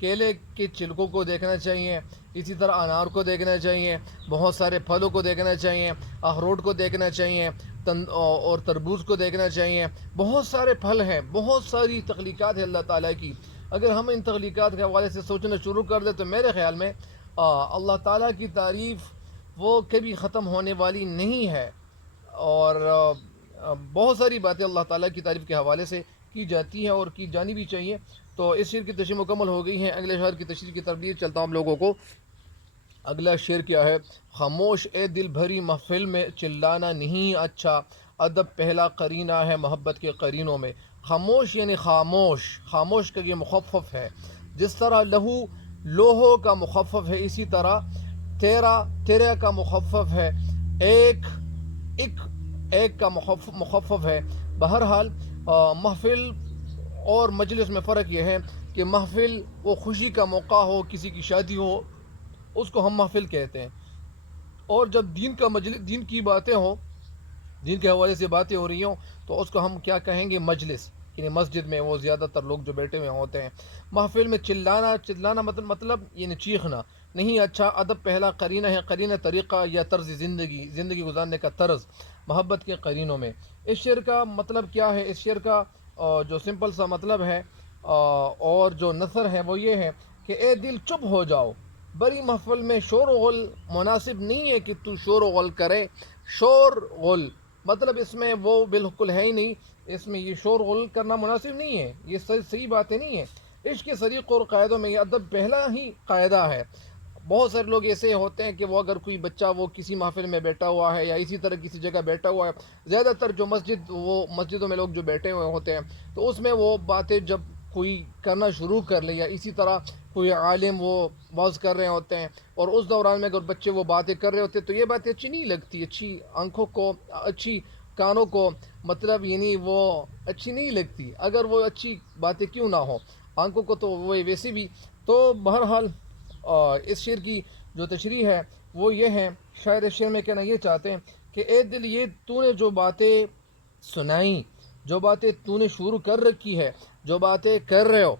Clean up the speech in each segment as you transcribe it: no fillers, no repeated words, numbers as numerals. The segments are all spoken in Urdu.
کیلے کے چھلکوں کو دیکھنا چاہیے، اسی طرح انار کو دیکھنا چاہیے، بہت سارے پھلوں کو دیکھنا چاہیے، اخروٹ کو دیکھنا چاہیے، اور تربوز کو دیکھنا چاہیے۔ بہت سارے پھل ہیں، بہت ساری تخلیقات ہے اللہ تعالیٰ کی۔ اگر ہم ان تخلیقات کے حوالے سے سوچنا شروع کر دیں تو میرے خیال میں اللہ تعالیٰ کی تعریف وہ کبھی ختم ہونے والی نہیں ہے، اور بہت ساری باتیں اللہ تعالیٰ کی تعریف کے حوالے سے کی جاتی ہیں اور کی جانی بھی چاہیے۔ تو اس شعر کی تشریح مکمل ہو گئی ہے، اگلے شعر کی تشریح کی تربیت چلتا ہوں ہم لوگوں کو۔ اگلا شعر کیا ہے؟ خاموش اے دل بھری محفل میں چلانا نہیں اچھا، ادب پہلا قرینہ ہے محبت کے قرینوں میں۔ خاموش یعنی خاموش، خاموش کا یہ مخفف ہے۔ جس طرح لہو لوہو کا مخفف ہے، اسی طرح تیرا کا مخفف ہے، ایک کا مخفف ہے۔ بہرحال محفل اور مجلس میں فرق یہ ہے کہ محفل وہ خوشی کا موقع ہو، کسی کی شادی ہو، اس کو ہم محفل کہتے ہیں، اور جب دین کا مجلس، دین کی باتیں ہوں، دین کے حوالے سے باتیں ہو رہی ہوں، تو اس کو ہم کیا کہیں گے؟ مجلس، یعنی مسجد میں وہ زیادہ تر لوگ جو بیٹھے ہوئے ہوتے ہیں۔ محفل میں چلانا مطلب یعنی چیخنا نہیں اچھا، ادب پہلا قرینہ ہے، قرینہ طریقہ یا طرز زندگی گزارنے کا طرز محبت کے قرینوں میں۔ اس شعر کا مطلب کیا ہے؟ اس شعر کا جو سمپل سا مطلب ہے اور جو نثر ہے وہ یہ ہے کہ اے دل چپ ہو جاؤ، بڑی محفل میں شور و غل مناسب نہیں ہے کہ تو شور و غل کرے۔ شور غل مطلب اس میں وہ بالکل ہے ہی نہیں، اس میں یہ شور غل کرنا مناسب نہیں ہے، یہ صحیح باتیں نہیں ہیں۔ عشق کے طریق اور قاعدوں میں یہ ادب پہلا ہی قاعدہ ہے۔ بہت سارے لوگ ایسے ہوتے ہیں کہ وہ اگر کوئی بچہ وہ کسی محفل میں بیٹھا ہوا ہے یا اسی طرح کسی جگہ بیٹھا ہوا ہے، زیادہ تر جو مسجدوں میں لوگ جو بیٹھے ہوئے ہوتے ہیں، تو اس میں وہ باتیں جب کوئی کرنا شروع کر لے یا اسی طرح کوئی عالم وہ واعظ کر رہے ہوتے ہیں اور اس دوران میں اگر بچے وہ باتیں کر رہے ہوتے ہیں تو یہ باتیں اچھی نہیں لگتی، اچھی آنکھوں کو، اچھی کانوں کو، مطلب یعنی وہ اچھی نہیں لگتی، اگر وہ اچھی باتیں کیوں نہ ہوں آنکھوں کو تو وہ ویسے بھی۔ تو بہرحال اس شعر کی جو تشریح ہے وہ یہ ہے، شاعر اس شعر میں کہنا یہ چاہتے ہیں کہ اے دل، یہ تو نے جو باتیں سنائیں، جو باتیں تو نے شروع کر رکھی ہے، جو باتیں کر رہے ہو،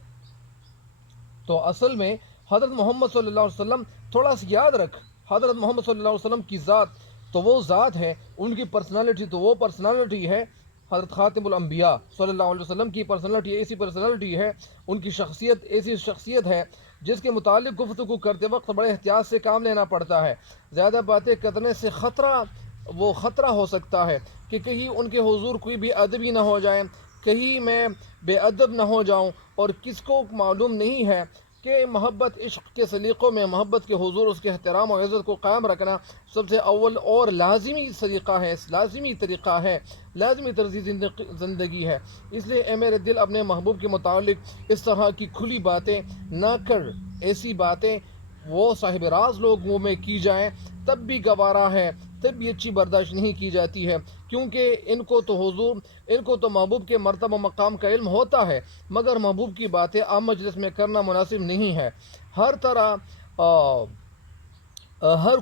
تو اصل میں حضرت محمد صلی اللہ علیہ وسلم تھوڑا سا یاد رکھ، حضرت محمد صلی اللہ علیہ وسلم کی ذات تو وہ ذات ہے، ان کی پرسنالٹی تو وہ پرسنالٹی ہے، حضرت خاتم الانبیاء صلی اللہ علیہ وسلم کی پرسنالٹی ایسی پرسنالٹی ہے، ان کی شخصیت ایسی شخصیت ہے جس کے متعلق گفتگو کرتے وقت بڑے احتیاط سے کام لینا پڑتا ہے۔ زیادہ باتیں کرنے سے خطرہ ہو سکتا ہے کہ کہیں ان کے حضور کوئی بھی ادبی نہ ہو جائے، کہیں میں بے ادب نہ ہو جاؤں، اور کس کو معلوم نہیں ہے کہ محبت عشق کے سلیقوں میں محبت کے حضور، اس کے احترام و عزت کو قائم رکھنا سب سے اول اور لازمی طریقہ ہے، لازمی طرز زندگی ہے۔ اس لیے اے میرے دل، اپنے محبوب کے متعلق اس طرح کی کھلی باتیں نہ کر، ایسی باتیں وہ صاحب راز لوگوں میں کی جائیں تب بھی گوارا ہے، تب بھی اچھی برداشت نہیں کی جاتی ہے، کیونکہ ان کو تو محبوب کے مرتبہ مقام کا علم ہوتا ہے، مگر محبوب کی باتیں عام مجلس میں کرنا مناسب نہیں ہے۔ ہر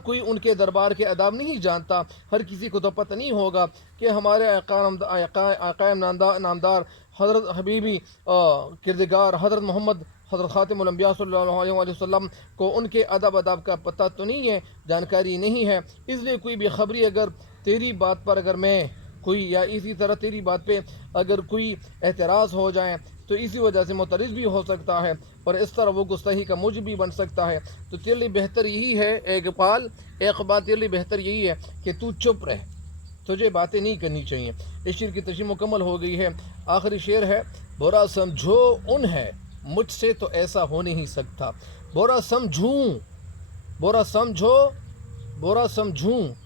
کوئی ان کے دربار کے آداب نہیں جانتا، ہر کسی کو تو پتہ نہیں ہوگا کہ ہمارے آقا نامدار حضرت حبیبی کردگار حضرت محمد، حضرت خاتم الانبیاء صلی اللہ علیہ وسلم کو ان کے آداب کا پتہ تو نہیں ہے، جانکاری نہیں ہے۔ اس لیے کوئی بھی خبری اگر تیری بات پر اگر میں کوئی، یا اسی طرح تیری بات پہ اگر کوئی اعتراض ہو جائے تو اسی وجہ سے مترز بھی ہو سکتا ہے، اور اس طرح وہ گستاخی کا موجب بھی بن سکتا ہے۔ تو تیرے لیے بہتر یہی ہے اقبال تیرے لیے بہتر یہی ہے کہ تو چپ رہ، تجھے باتیں نہیں کرنی چاہیے۔ اس شعر کی تشریح مکمل ہو گئی ہے، آخری شعر ہے۔ برا سمجھو ان ہے، مجھ سے تو ایسا ہو نہیں سکتا، برا سمجھوں،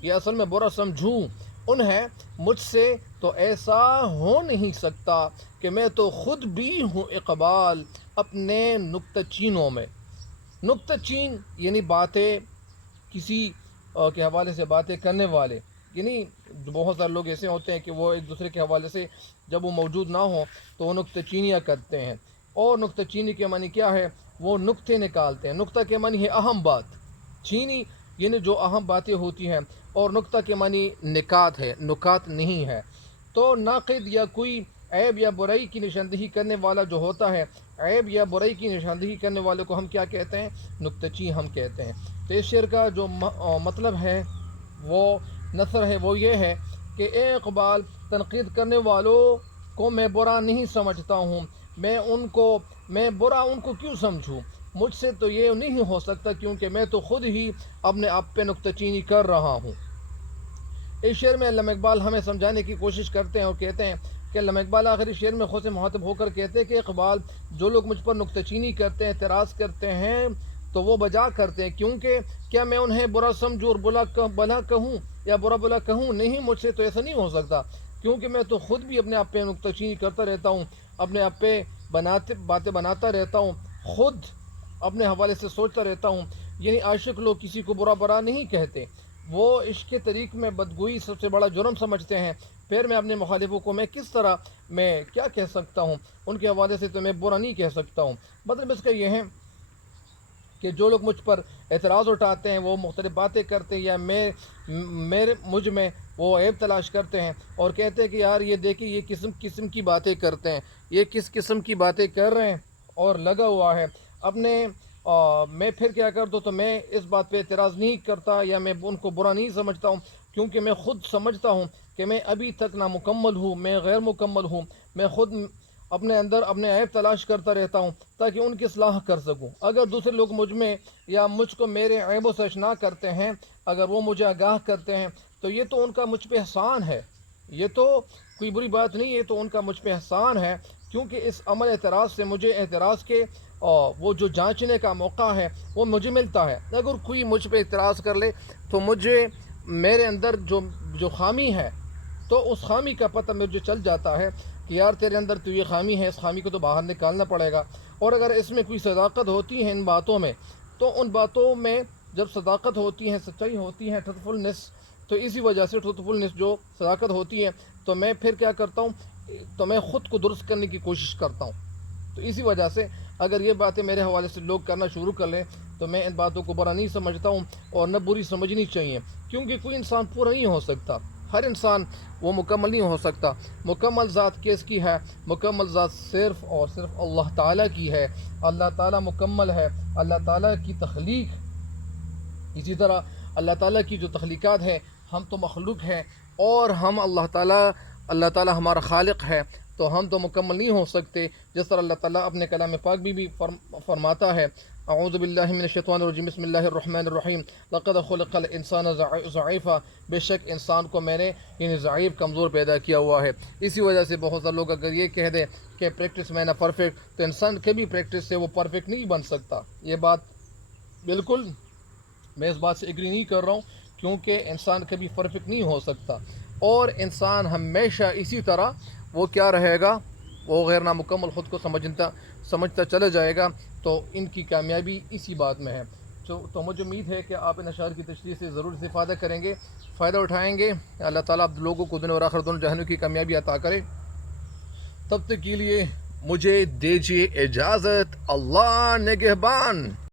یہ اصل میں برا سمجھوں ان ہے، مجھ سے تو ایسا ہو نہیں سکتا کہ میں تو خود بھی ہوں اقبال اپنے نکتہ چینوں میں۔ نکتہ چین یعنی باتیں، کسی کے حوالے سے باتیں کرنے والے، یعنی بہت سارے لوگ ایسے ہوتے ہیں کہ وہ ایک دوسرے کے حوالے سے جب وہ موجود نہ ہوں تو وہ نکتہ چینیاں کرتے ہیں، اور نکتہ چینی کے معنی کیا ہے؟ وہ نکتے نکالتے ہیں۔ نکتہ کے معنی ہے اہم بات، چینی یعنی جو اہم باتیں ہوتی ہیں، اور نکتہ کے معنی نکات ہے، نکات نہیں ہے۔ تو ناقد یا کوئی عیب یا برائی کی نشاندہی کرنے والا جو ہوتا ہے، عیب یا برائی کی نشاندہی کرنے والے کو ہم کیا کہتے ہیں؟ نکتہ چین ہم کہتے ہیں۔ تو اس شعر کا جو مطلب ہے، وہ نثر ہے، وہ یہ ہے کہ اے اقبال، تنقید کرنے والوں کو میں برا نہیں سمجھتا ہوں، میں برا ان کو کیوں سمجھوں؟ مجھ سے تو یہ نہیں ہو سکتا، کیونکہ میں تو خود ہی اپنے آپ پہ نکتہ چینی کر رہا ہوں۔ اس شعر میں علامہ اقبال ہمیں سمجھانے کی کوشش کرتے ہیں اور کہتے ہیں کہ علامہ اقبال آخری شعر میں خود سے مخاطب ہو کر کہتے ہیں کہ اقبال، جو لوگ مجھ پر نکتہ چینی کرتے ہیں، اعتراض کرتے ہیں، تو وہ بجا کرتے ہیں، کیونکہ کیا میں انہیں برا سمجھوں اور بھلا کہوں یا برا کہوں؟ نہیں، مجھ سے تو ایسا نہیں ہو سکتا، کیونکہ میں تو خود بھی اپنے آپ پہ نکتہ چینی کرتا رہتا ہوں، اپنے آپ پہ باتیں بناتا رہتا ہوں، خود اپنے حوالے سے سوچتا رہتا ہوں۔ یعنی عاشق لوگ کسی کو برا نہیں کہتے، وہ عشق کے طریق میں بدگوئی سب سے بڑا جرم سمجھتے ہیں۔ پھر میں اپنے مخالفوں کو میں کس طرح میں کیا کہہ سکتا ہوں؟ ان کے حوالے سے تو میں برا نہیں کہہ سکتا ہوں۔ مطلب اس کا یہ ہے کہ جو لوگ مجھ پر اعتراض اٹھاتے ہیں، وہ مختلف باتیں کرتے ہیں یا مجھ میں وہ عیب تلاش کرتے ہیں اور کہتے ہیں کہ یار یہ دیکھیں، یہ قسم کی باتیں کرتے ہیں، یہ کس قسم کی باتیں کر رہے ہیں اور لگا ہوا ہے میں پھر کیا کر دوں؟ تو میں اس بات پہ اعتراض نہیں کرتا یا میں ان کو برا نہیں سمجھتا ہوں، کیونکہ میں خود سمجھتا ہوں کہ میں ابھی تک نامکمل ہوں، میں غیر مکمل ہوں، میں خود اپنے اندر اپنے عیب تلاش کرتا رہتا ہوں تاکہ ان کی اصلاح کر سکوں۔ اگر دوسرے لوگ مجھ میں یا مجھ کو میرے عیب و سچنا کرتے ہیں، اگر وہ مجھے آگاہ کرتے ہیں، تو یہ تو ان کا مجھ پہ احسان ہے، یہ تو کوئی بری بات نہیں، یہ تو ان کا مجھ پہ احسان ہے، کیونکہ اس عمل اعتراض سے مجھے اعتراض کے وہ جو جانچنے کا موقع ہے وہ مجھے ملتا ہے۔ اگر کوئی مجھ پہ اعتراض کر لے تو مجھے میرے اندر جو خامی ہے، تو اس خامی کا پتہ مجھے چل جاتا ہے کہ یار تیرے اندر تو یہ خامی ہے، اس خامی کو تو باہر نکالنا پڑے گا۔ اور اگر اس میں کوئی صداقت ہوتی ہے ان باتوں میں، تو ان باتوں میں جب صداقت ہوتی ہے، سچائی ہوتی ہے، ٹروتھفلنس، تو اسی وجہ سے ٹروتھفلنس جو صداقت ہوتی ہے، تو میں پھر کیا کرتا ہوں؟ تو میں خود کو درست کرنے کی کوشش کرتا ہوں۔ تو اسی وجہ سے اگر یہ باتیں میرے حوالے سے لوگ کرنا شروع کر لیں تو میں ان باتوں کو برا نہیں سمجھتا ہوں اور نہ بری سمجھنی چاہیے، کیونکہ کوئی انسان پورا نہیں ہو سکتا، ہر انسان وہ مکمل نہیں ہو سکتا۔ مکمل ذات کس کی ہے؟ مکمل ذات صرف اور صرف اللہ تعالیٰ کی ہے۔ اللہ تعالیٰ مکمل ہے، اللہ تعالیٰ کی تخلیق، اسی طرح اللہ تعالیٰ کی جو تخلیقات ہے، ہم تو مخلوق ہیں اور ہم اللہ تعالیٰ ہمارا خالق ہے، تو ہم تو مکمل نہیں ہو سکتے۔ جس طرح اللہ تعالیٰ اپنے کلام پاک بھی فرماتا ہے، اعوذ باللہ من الشیطان الرجیم، بسم اللہ الرحمن الرحیم، لقد خلق الانسان ضعیفا، بے شک انسان کو میں نے یعنی ضعیف، کمزور پیدا کیا ہوا ہے۔ اسی وجہ سے بہت سارے لوگ اگر یہ کہہ دیں کہ پریکٹس میں نہ پرفیکٹ، تو انسان کبھی پریکٹس سے وہ پرفیکٹ نہیں بن سکتا۔ یہ بات بالکل میں اس بات سے ایگری نہیں کر رہا ہوں، کیونکہ انسان کبھی پرفیکٹ نہیں ہو سکتا، اور انسان ہمیشہ اسی طرح وہ کیا رہے گا؟ وہ غیر نامکمل خود کو سمجھتا چلا جائے گا۔ تو ان کی کامیابی اسی بات میں ہے۔ تو مجھے امید ہے کہ آپ ان اشعار کی تشریح سے ضرور استفادہ کریں گے، فائدہ اٹھائیں گے۔ اللہ تعالیٰ آپ لوگوں کو دنیا اور آخرت دونوں جہانوں کی کامیابی عطا کرے۔ تب تک کے لیے مجھے دیجیے اجازت۔ اللہ نگہبان۔